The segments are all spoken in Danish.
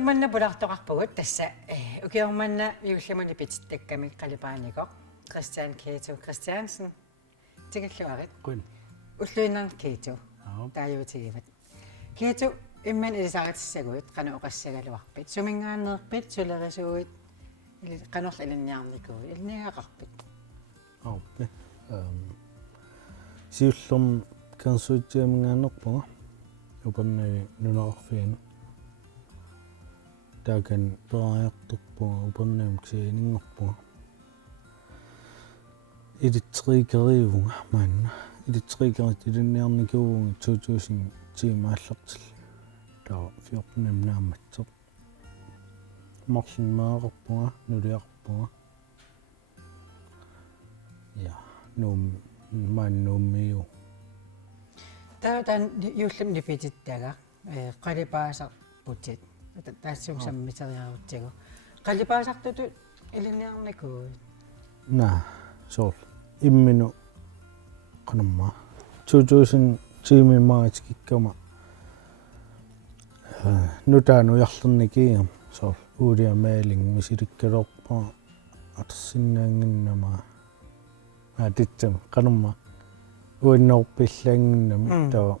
ukiormanna pulartoqarpugut tassa ukiormanna viullamuni pitittakkamik qalipaaniko Christian Keto Christiansen tigalluarit qun ulluinnernet Keto taayuutigivat Keto imman ilisaqatissaguit qanu oqassagaluarpit sumingaanneerpit sulerisuit qanorla ilinniarnikui ilniaqarpit auppe siullum kansuutiamingaannerpunga upanna nunaarfiina taakan peraajartorpunga upannaam ksiiningorpunga ilitteriikeriugunga maanna ilitteriikerit ilinniarnikuugunga 2010 aallartil taa 14 naammatsoq marlin maaqarpunga nuliaqarpunga ja nuummiu Taataan juullum nipitittaga qalipaasarputit taassum sammiseriarutsigu qalipaasartutu ilinniarnikuu naa sool imminu qanamma 2010 maatikikkama nutaanu jarlernikiigam sool uulia maaling misilikkalorpa atersinnaanginnama aatitsam qanamma uinnerpillaanginnami taa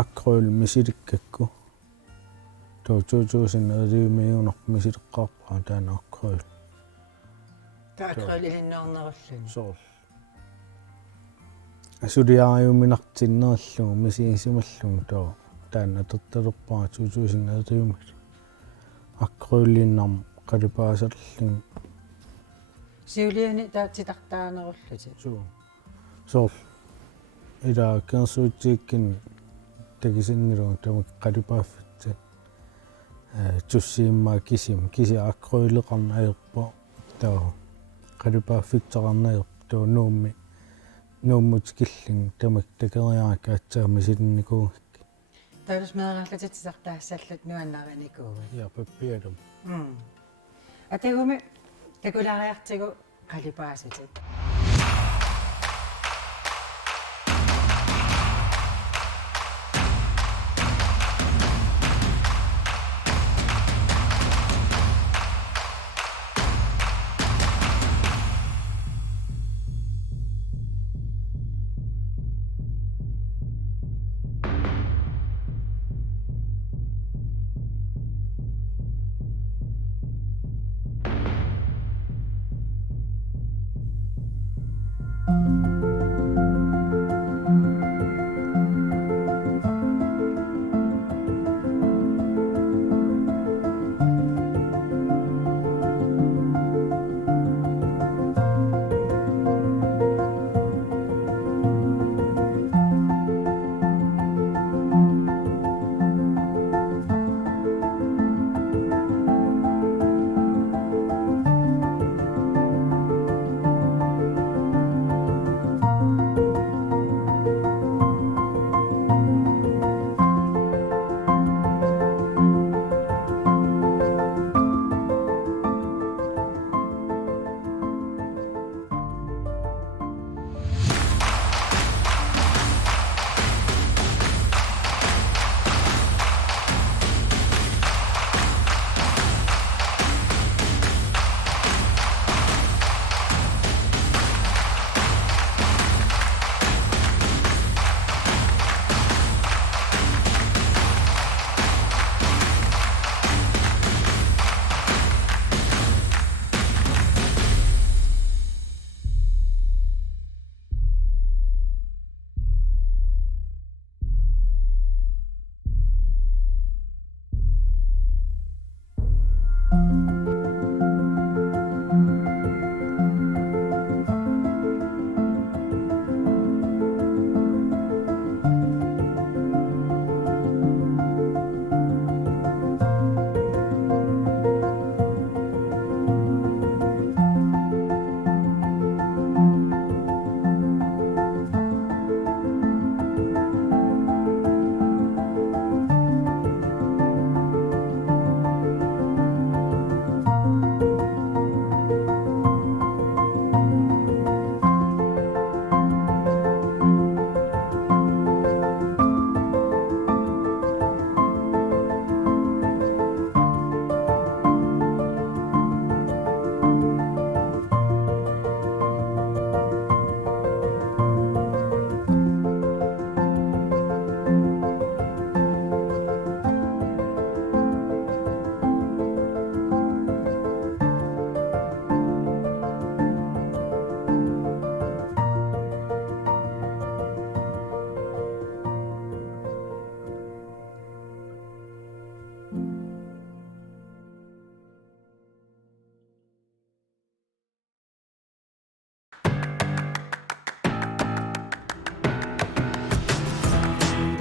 akroil misilikkakku taa 2011 misiliqqaarpaa taana akroil taakroil ilinnernerullu sool asuliariuminartinnerallugu misiisimallugu taa taana tertelerpaa 2011 akroilinnarm qalipaaserlung siuliani taatitartaanerulluti sool ila kansuutiikkin takisingilugu tamak qalipaaffitsa tussiimmaa kisi akroileqarna ajerpa taa qalipaaffitseqarnajer taa nuummutikilling tamak takeriaaka atsaamisilinnikugakki taus meerallatitsartaassallut nuannarinikuu ja pappialum atagumi takulariartigu qalipaasutit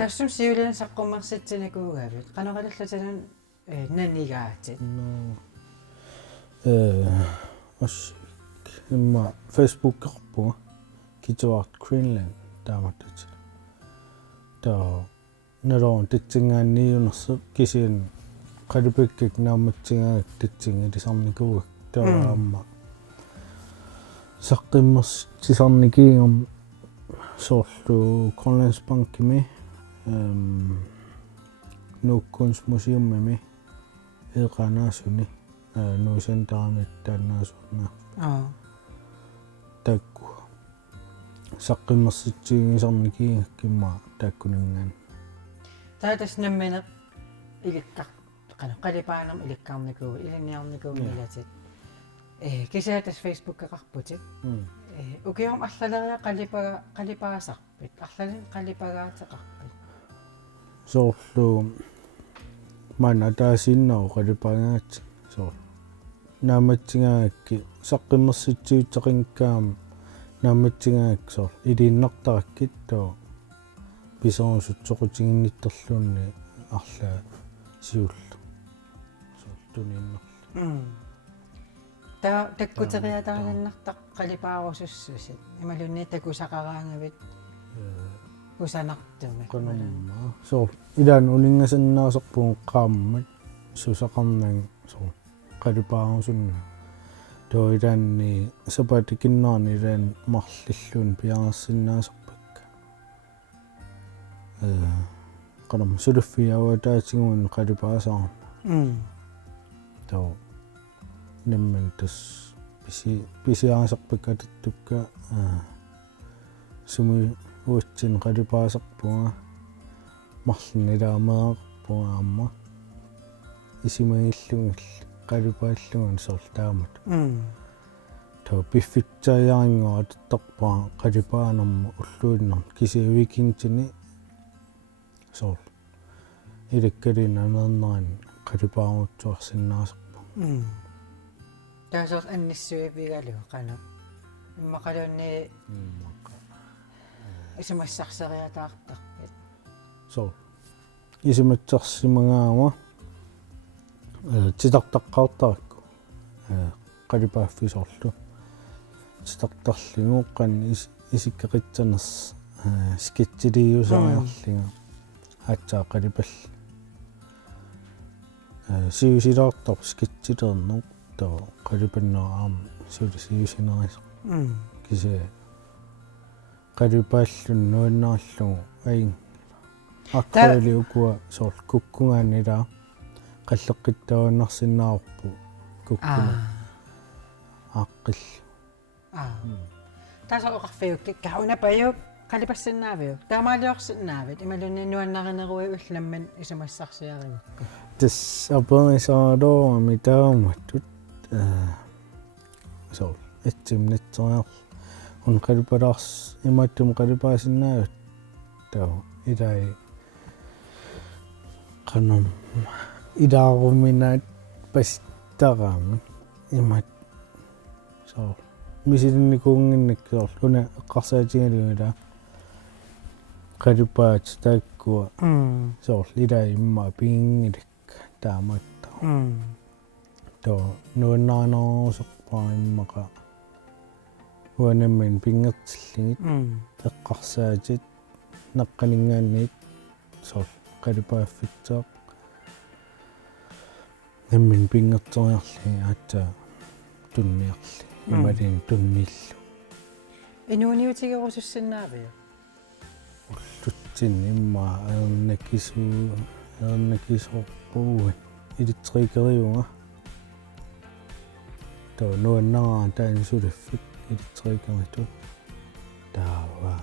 тассум сиулин саққуммерситсинакуугаавит канораллатанан нанигаатит ос имма Facebook qarpua kituart Greenland taamatut taa naloon titsingaanniunersu kisiin qalipikkik naammatsigaak titsingilisarnikuuk taama saqqimmersi tisarnikiingam soorlu Grønlandsbankimi nuukkunsmuseumimi eeqanaasuni nuusantaramit taannaasuunna takku saqqimmersitsigisarnikiingakkimaa taakkuningaan taatas nammeneq ilikkaq qalipaanam ilikkaarnikuu iliniarnikuu ilatit kisaatas Facebook-eqarputit ukium аллалериа qalipagaasarpit аллалин qalipagaatеqarpit soorlu mana taasinnau qalipagaat soor naamatsigaakki saqqimmersitsiutteqinkaam naamatsigaak soor iliinnartarakkit too pisorussutsoqutiginnitterluunni arla siullu soor tuniinnerlu takkuteriataanannartaq qalipaarusussusit imalunni takusaqaraangavit usanartumi qanamma soor ilaan uningasannaasarpuun qaammat susaqarnang soor qalipaarusunna too ilaanni sapatikinnaarni ilaan marlilluun piaarsinnaasarpakka qanam suluffiauataatiguun qalipaasaarna too nimmen tas pisiaasarpakkatattukka sumi uutsin qalipaasarpuga marlinilaamaaqarpuga aamma isimagillungil qalipaallugun soortaamat too piffitsaajaangoa tattarpaa qalipaanerma ulluinner kisivikintini soor ilikkalinanerneran qalipaaruutsuarsinnaasarpu taasor annissuipigalu qana immaqalunni isimassarseriataartarpit soor isimatsarsimagaama titartaqqaartarakku qalipaafisorlu titartarlinguuqqan isikkeqitsaners skitsiliusariarlinga aatsaa qalipall siusilaartar skitsilerneruk too qalipanneeraam siusineris kise qalipaallun nuannaarlugu aing aqquuli ukua soor kukkungaannilaa qalleqqittauannarsinnaarpu kukkuna aaqqillu taasor oqarfiukki kaunapayuk qalipassinnaavio taamaaliorsinnaavit imalunni nuannarinerui ullamman isumassarsiarigukku tas aperisaaloorami taamatut soor itsimnitseriar un qalipalaars imattum qalipaasinnaavut too ilai qanam ilaaruminaat pastaraami imat soor misilinikuunginnik soor una eqqarsaatigaluila qalipaat taakkua soor ilai imma pingingilik taamatta too nuannaanersorpaa immaqa uanammin pingertillingit eqqarsaatit naqqaningaanniit soor qalipaaffitsaaq nammin pingerteriarli aatsa tunniarli imalin tunnillu inuuniutigerusussinnaavio ullutsin imma aernakisuorpuuat ilitserikeriunga too nuannaraan taanisuliffik ilitserikeritut taava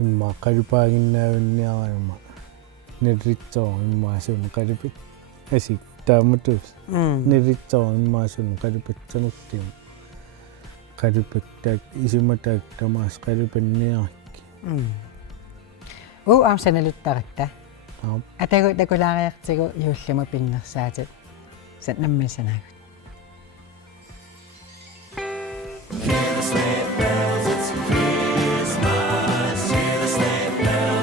imma qalipaaginnaavunniaramma nilritsoor immaasun qalipit asik taamatus nilritsoor immaasun qalipatsanertim qalipaktaak isimatak tamaas qalipanniarakki aamsanaluttaratta takulaariartigu iullama pinnersaatit satnammisanagut Hear the sleigh bells, it's Christmas. Hear the sleigh bells.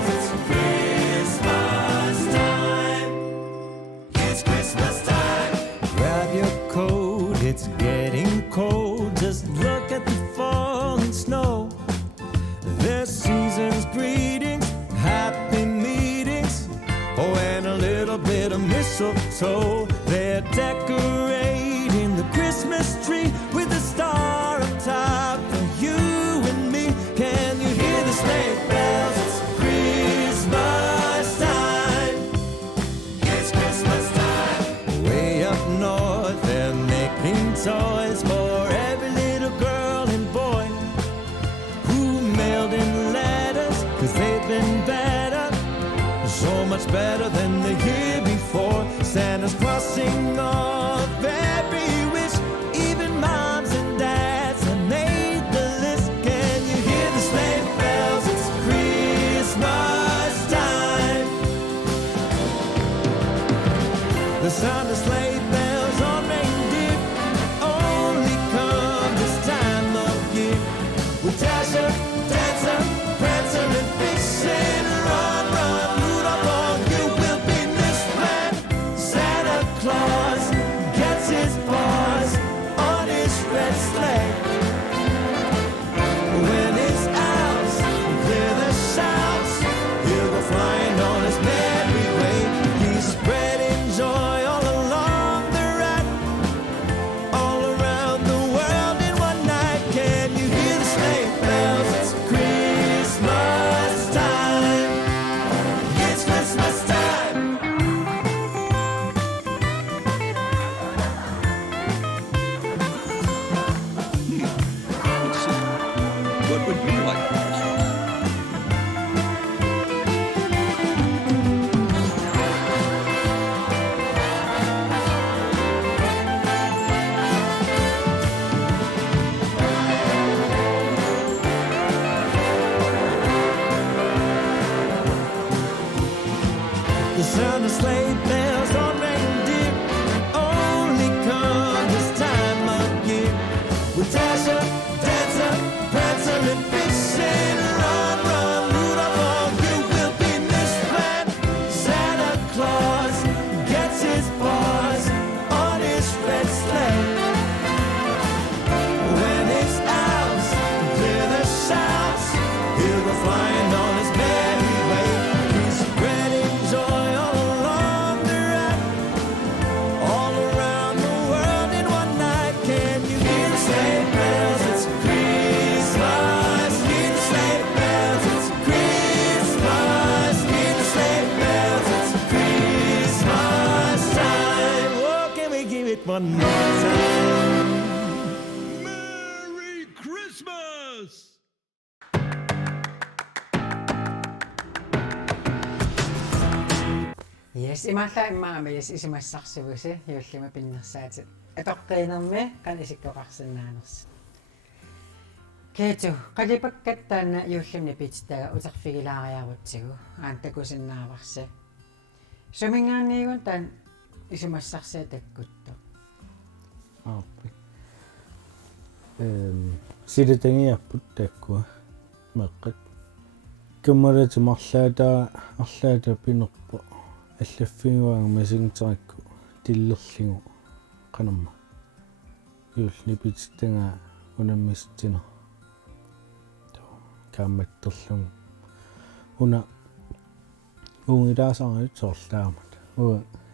mistletoe. They're decorating the Christmas tree with a star up top for you and me. Can you hear the sleigh bells? It's Christmas time. It's Christmas time. Way up north, they're making toys for every little girl and boy who mailed in letters, 'cause they've been better, so much better than the year before. Santa's crossing off every wish, even moms and dads have made the list. Can you hear the sleigh bells? It's Christmas time. The sound of sleigh bells on reindeer only come this time of year. With Dasher, Dancer, Prancer, and Vixen, run, run, Rudolph, or you will be misplanned. Santa Claus gets his paws on his red sleigh. When his elves clear the shouts, he'll go flying on his merry way. He's spreading joy all along the ride, all around the world in one night. Can you hear the sleigh bells? It's Christmas time. It's Christmas time. What would you like? The sound of sleigh bells on reindeer only come this time of year. With Dasher, Dancer, Prancer, and Vixen, run, run, Rudolph, or you will be misplanned. Santa Claus gets his paws on his red sleigh. When his elves clear the shouts, he'll go flying on his merry way. He's spreading joy all along the ride, all around the world in one night. Can you hear the sleigh bells? It's Christmas. Hear the sleigh bells? It's Christmas. Hear the sleigh bells? It's Christmas time. Oh, can we give it one more time? Merry Christmas! Yes, imalla immaama yes isimassarsivusi yuullima pinnersaatit. Atoqqeenermi qanisikkoqarsinnaanersi. Keetu qalipakkat taana yuullimni pitstaga uterfigilaariarutsigu aantakusinnaavarsi. Sumingaanniigun taan isimassarsia takkuttu. Aappi. Sidetengiapput takkua. Meqqat. Kummarati marlaata pinerpa. Allaffinuanga masingterakku tillerligu qanamma. Yuulli pitstanga unammistina. Kaammatterlungu. Una ilaasaarut soorlaamat.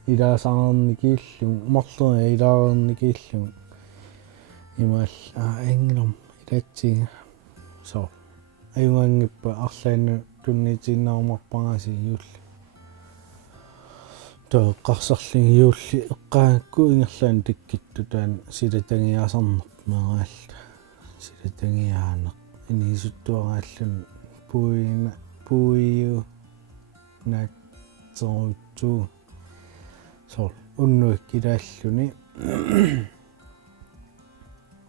Ilaasaarnikiillung marlua ilaasaarnikiillung imaal engilum ilatsiga so ayungangippa arlaannu tunnitinnaarmarpangasi yuulli qarsarling yuulli eqqaakku ingerlaan tikkittu taan silatangiaasarnerp meeraalla silatangiaaneq inuusuttuaraallun puiu naatseruttu so unnuik ilaalluni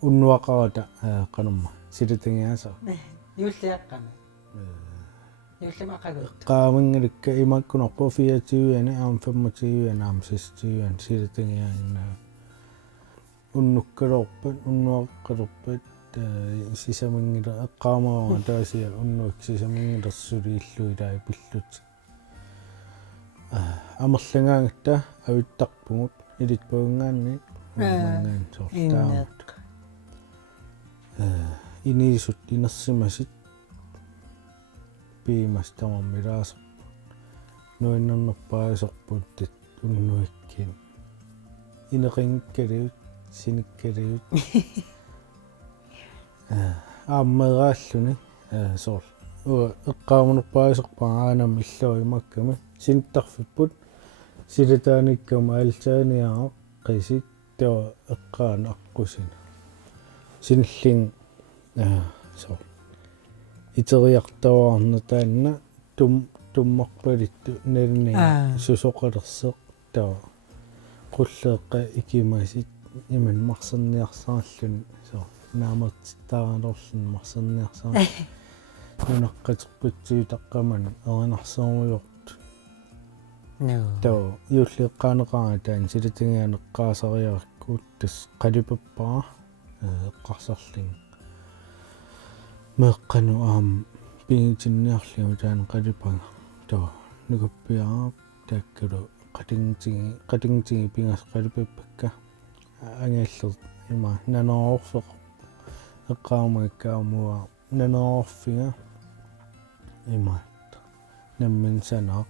unnuaqarata qanumma silatangiaasa Yuulliaqqami. Yuullimaqagut. qaamangalikka imakkunerpu 24 aam 25 aam 26 silatangiaanna unnukkalorpat unnuaqqalerpat sisamangila eqqaamaruanga taasial unnuik sisamangilersuliillu ilaa pillut amerlangaangta avittarpungut ilitpaungaanni mangaan soortaamut inuusut inersimasit piimastamammilaasop nuinnernerpaasorput unnuikkin ineringkaliut sinikkaliut ааммерааллуни соор эққаамунерпаасерпаа аанам иллуимакками синтарфиппут силатааниккама аалтааниаа қисик таа эққаан аққусина синиллин соор итериартаваарна таанна туммарпалитту нални сусоқалерсеқ таа qulleeqqa ikimasit iman marserniarsaallun so naamertitaanerlun marserniarsaa nunaqqaterputsuutaqqaman erinarsoorujort no to yuulliqqaaneqaanga taan silatingianeqqaasariarakkuut tas qalipappaa eqqarsarling meeqqanu aam pingitinniarliu taan qalipanga to nukappiaa taakkulu qatingtigi pingas qalipapakka angeallu ima nanaorfeq eqqaamagakkaamua nanaorfinga ima namminsanaq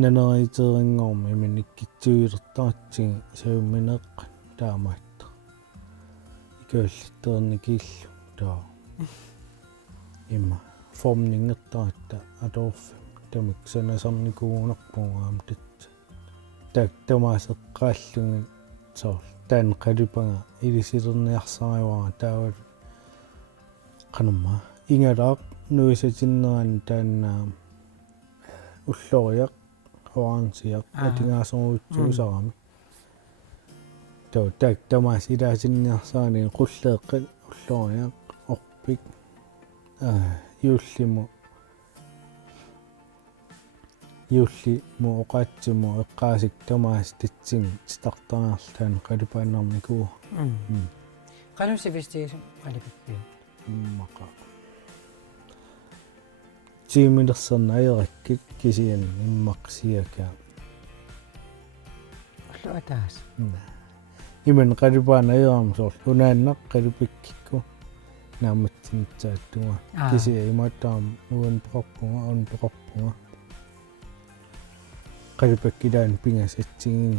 naneriiteringorma imanikkitsuilertaatsigi saummineqqan taamaatta ikaallitternikillu taa ima formningertaatta atorfi tamik sanasarnikuunerpugaam tak tamaaseqqaallungi so taan qalipanga ilisilerniarsariwaa taawal qanumma ingalaaq nuisatinneran taanna ulloriaq horansiaq atingaasorutsuusarami to tak tamaas ilaasinniarsaani qulleeqqat ulloriaq orpik юлли оqaatsimu eqqaasik tamaas titsin startaraarlaan qalipaannernikuu qanusivistiisum qalipippi maqa tiimilerserna ajerakkik kisian immaqsiaka ulluataas iman qalipaana ajeraam soor unaannaq qalipikkikku naamatsinitsaattuga kisia imattaam uan poqarpunga on poqarpunga qalipakkilaan pingasatsingin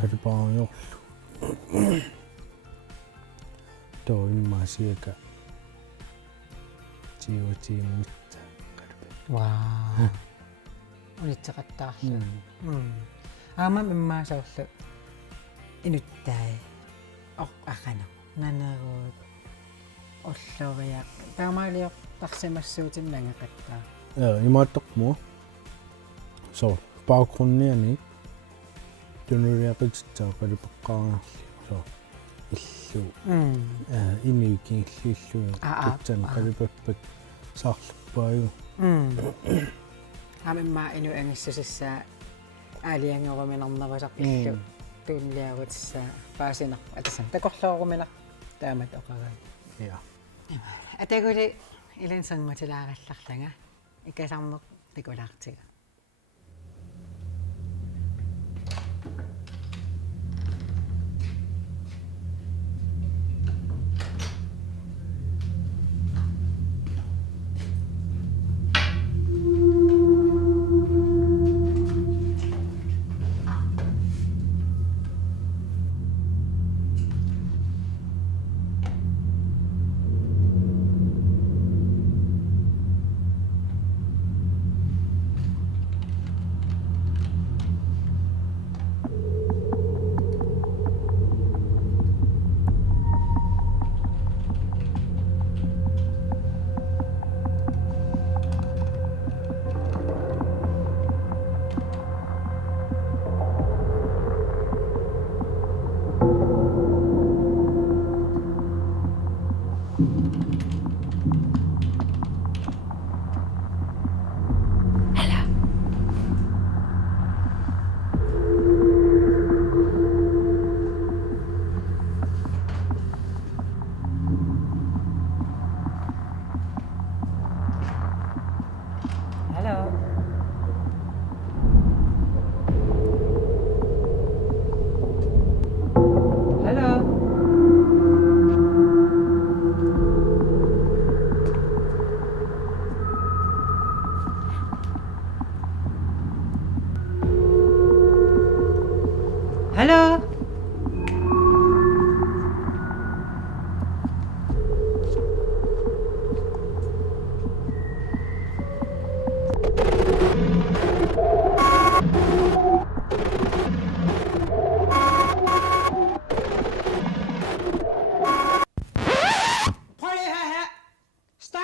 qalipaangiorlu too immaasiaka tiuatiimmitta qalipik wow ulitseqattaarlu aamam immaasarlu inuttai aqano naneruut olloriaq taamaalior tarsimassuutinnangaqattaa imaattormu so baggrunniani tunuriaqitsaa qalipeqqaarli so illu inuikingillu kitsan qalipappak saarluppaaju amimma inu angissusissaa aaliangeruminernerusarpillu tuunliagutissa paasineq atasan takorloorumineq taamat oqagan ja ataguli ilinsermutilaarallarlanga ikasarneq tikulaartiga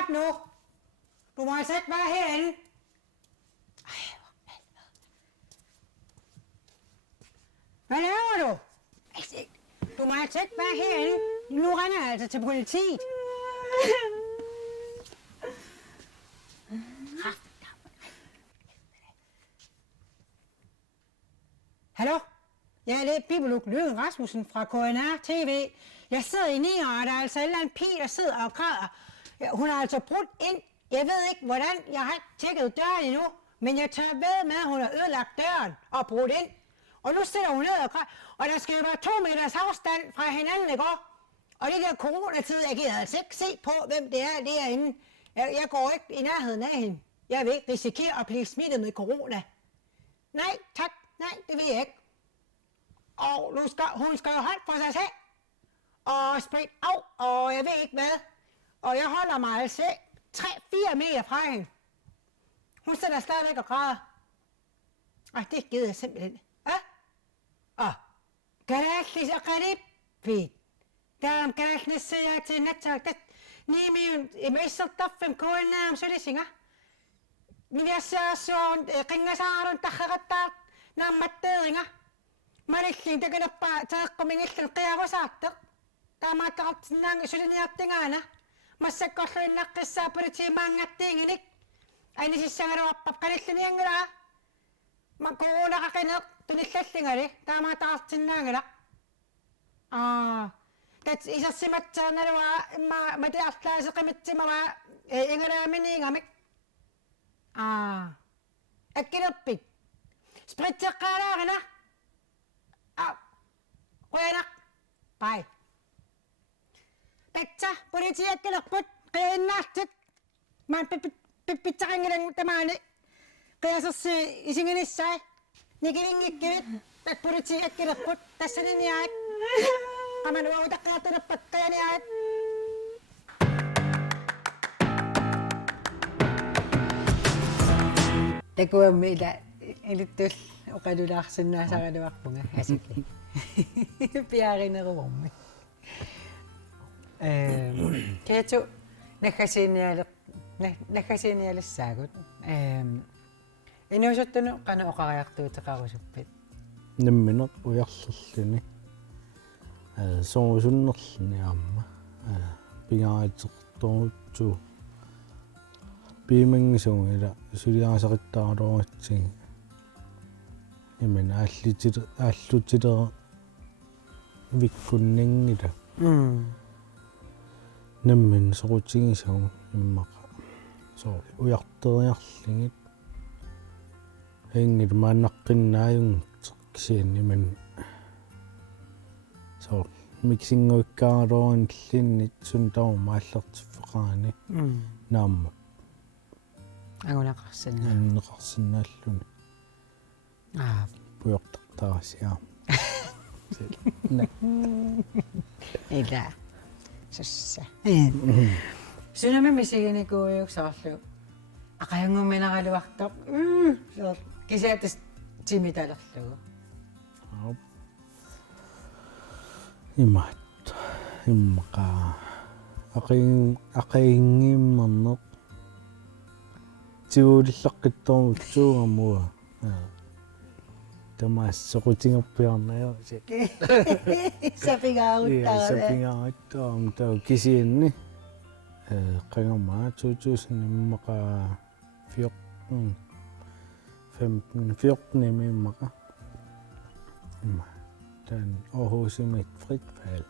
op nu. Du må altså ikke være herinde. Hvad laver du? Du må altså ikke være herinde. Nu ringer jeg altså til politiet. Hallo? Jeg er Pipaluk Lynge-Rasmussen fra KNR TV. Jeg sidder i 9'er, og der er altså en eller anden pige, der sidder og græder. Hun har altså brudt ind. Jeg ved ikke, hvordan. Jeg har ikke tjekket døren endnu. Men jeg tør ved med, at hun har ødelagt døren og brudt ind. Og nu sidder hun ned og græder. Og der skal jo være 2 meters afstand fra hinanden, ikke? Og det der coronatid, jeg gider altså ikke se på, hvem det er derinde. Jeg går ikke i nærheden af hende. Jeg vil ikke risikere at blive smittet med corona. Nej, tak. Nej, det vil jeg ikke. Og hun skal jo holde for sig selv. Og sprit af, og jeg ved ikke hvad. Og jeg holder mig altså 3-4 meter fra hende. Hun sidder stadigvæk og græder. Og det gider jeg simpelthen. Kalaallit aqqusaartakkat. Daam kalaallit natsaakkat. Nimiun imaissertarfam KNR sulisinga. Niviassaassuarun qingasaarun tarraqattaart naammatteeringa. Malilling takinerpaa teeqqumingillan qiarusaarteq. Taamaattaqartinnaanga suliniartingaana. Massakkorluinna aqqusaartakkat anisissagaruarpap qanilliniangilaa. Ma corona-qaqineq tunillallingali taamaattaqartinnaangila. Tat isarsimatsaanalua imma matiarlaaseqimitsimaraa ingalaaminiingamik. Akkinerpit. Spritseqqaalaarina. Quyanaq. Pai. Tatsa politiakkinerput qiinnaartit. Maan pippitsaqingilang tamaani. Qiasersi isinginissai. Nikilingikkivit. Tat politiakkinerput tassaniniaak. Qamanu utaqqaartunerpat qianiaak. Takuam meillä ilittus oqalulaarsinnaasaqaluarpunga asukki. Piarinerummi. Keetu nakhasinialissaagut. Inuusuttunut qana oqariartuuteqarusuppit. Nimmineq uyarlalluni. Soosunnerluni aamma. Pingaaritertorutsu. Piimangisuungila suliaasaqittaaruaritsigi. Imen ааллутилера виккуннингила наммин сорутигисагу иммаqa сори уяртериарлигит энгил мааннаққиннааюнгтеқ кисианниман сори миксингуиккааралуарин сунтаума ааллартиффеқарани наамма агунақарсиннааллуни puyortartarasiaa ila sassa sunami misiginiikuuyuksarlu aqayangumminaraluartoq kisaatas timitalerlugu imaat immaqa aqayingimmerneq tiguulleqqittormutsuugamua Tomaassoqutigerpiarnayo sapingaaruttaa tau kisiinni qangamaa 2014 immaqa imma tan Aarhusimit frit fald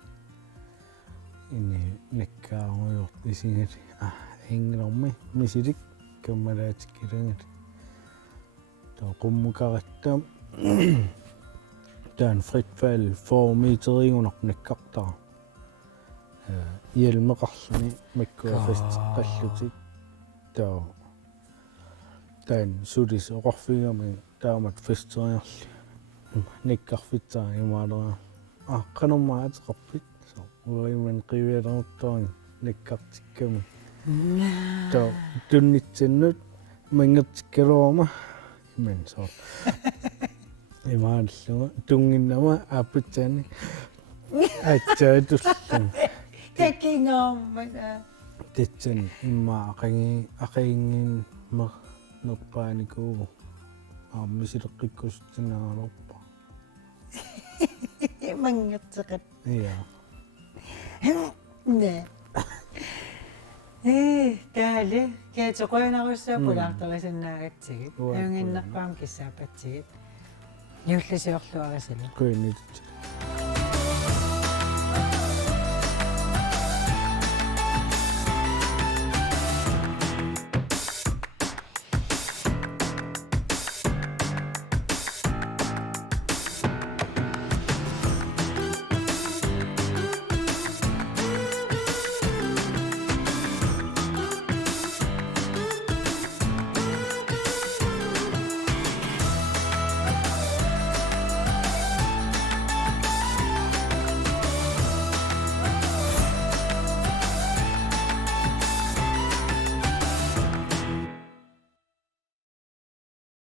inni nakkaarujort isingat inglermi misilik kammalaatikkilangat toqummukarattam Dan frit fald for meteriunarnakkartaa ialmeqarluni makkuafast qallutit taa tan sulis oqarfigami taamat festeriarli nikkarfitsaa imaalera qanermaateqarpit so uiman qivialeruttuan nikkartikkami taa tunnitsannut mangertikkaluarma men så imaallunga tunginnama aaputsaani atsaatullan takkingaarma Titsen imma aqingin mer nerpaaniku. Misileqqikkustinaanerpa. Mangerteqat. Ja. Nee. Taale kaatoqoinarussaapulartorisinnaagatigit. Anginnerpaam kissaapatigit. Юлласиорлуарисалу. Kuinit.